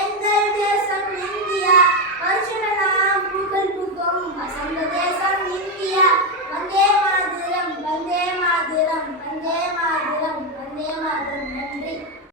எங்களுடைய